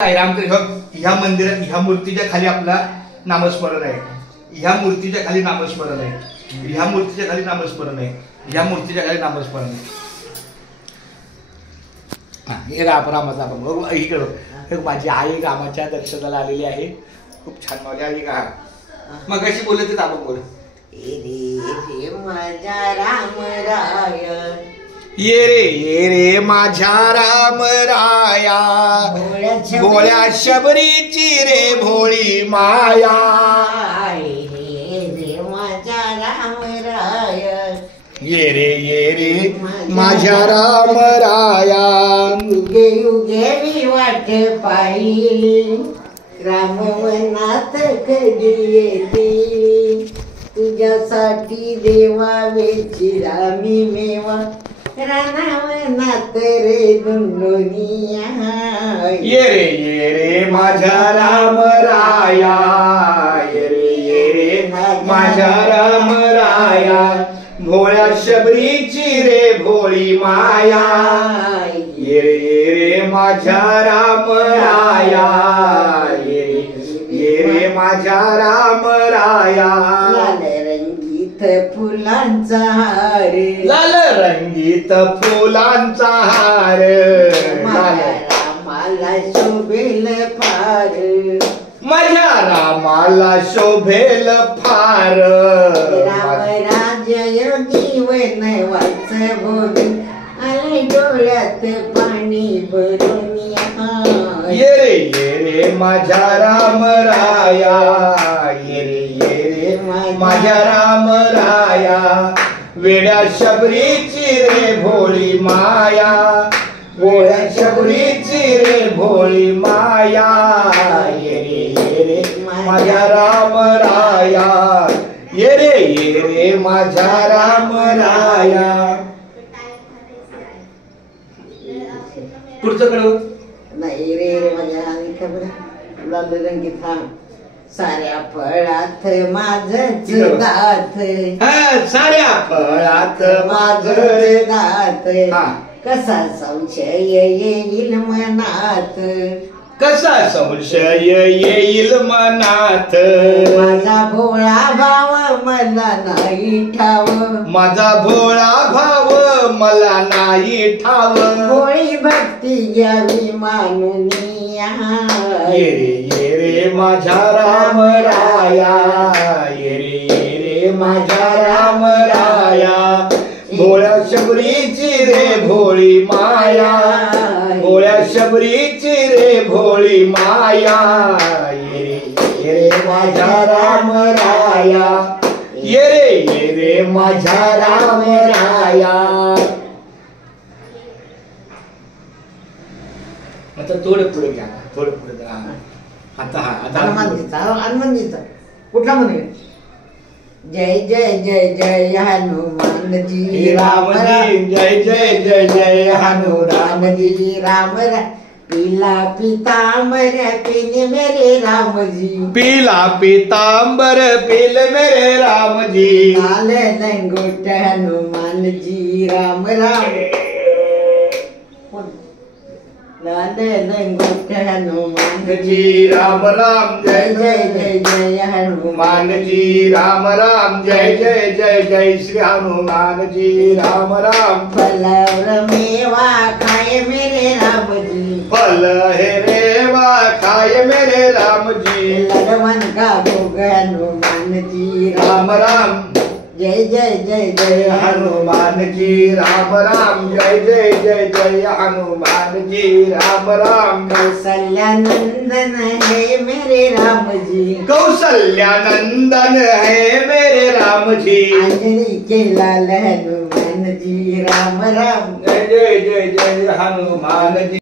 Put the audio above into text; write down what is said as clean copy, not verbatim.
रामकृष्ण ह्या मंदिरात ह्या मूर्तीच्या खाली आपला नामस्मरण आहे. ह्या मूर्तीच्या खाली नामस्मरण आहे. ह्या मूर्तीच्या खाली नामस्मरण आहे. ह्या मूर्तीच्या खाली नामस्मरण आहे. हे रामाचा आपण इकडं माझी आई रामाच्या दर्शनाला आलेली आहे. खूप छान माझ्या आई का मग कशी बोलत आपण बोल माझा राम राय ये रे माझ्या राम राया भोळ्या शबरीची रे भोळी माया. रे माझा राम राय ये रे माझ्या राम राया. युगे युगे मी वाट पाहिली राम मनात कधी येते तुझ्यासाठी देवा वेची रामी मेवा रानावनात रे दुंडोनिया. ये रे माझ्या राम राया. ये रे माझ्या राम राया भोळ्या शबरीची रे भोळी माया. ये रे माझ्या राम राया. ये रे माझ्या राम राया. फुलांचा हार लाल रंगीत फुलांचा हार रामाला शोभेल फार माझ्या रामाला शोभेल फार. राम राजय जीवन वाच बोल आले डोळ्यात पाणी भरून. ये रे माझ्या राम राया. ये रे माझ्या राम राया वेड्या शबरीची रे भोळी माया. भोळ्या शबरीची रे भोळी माया. ये रे माझ्या राम राया. ये रे माझ्या राम राया. पुढचं कळव नाही रे माझ्या आणि खबर लाल रंगीत हा साऱ्या फळात माझच दात. साऱ्या फळात माझ दात कसा संशय येईल मनात. कसा संशय येईल मनात. माझा भोळा भाव मला नाही ठाव. माझा भोळा भाव मला नाही ठाव. भोळी भक्ती घ्यावी मानून. ये रे माझ्या राम राया. ये रे माझ्या राम राया भोळ्या शबरीची रे भोळी माया. भोळ्या शबरीची रे भोळी माया. ये रे माझ्या राम राया. ये रे माझ्या राम राया. आता थोडं पुढे घ्या. थोडं पुढे आता हनुमानजीचा कुठला म्हणे जय जय जय जय हनुमानजी राम जय जय जय जय हनुमानजी राम पीला पीतांबर पील मेरे राम जी. पीला पीतांबर पील मेरे राम जी. लाल लंगोट हनुमान जी राम राम. लाल लंगोट हनुमान जी राम राम. जय जय जय जय हनुमान जी राम राम. जय जय जय जय श्री हनुमान जी राम राम. फल मेवा खाए मेरे राम जी. फल है रेवा खाए मेरे राम जी. लडवन का भोग हनुमान जी राम राम. जय जय जय जय हनुमान जी राम राम. जय जय जय जय हनुमान जी राम राम. कौशल्यानंदन है मेरे राम जी. कौशल्यानंदन है मेरे राम जी. अंजनी के लाल हनुमान जी राम राम. जय जय जय जय हनुमान जी.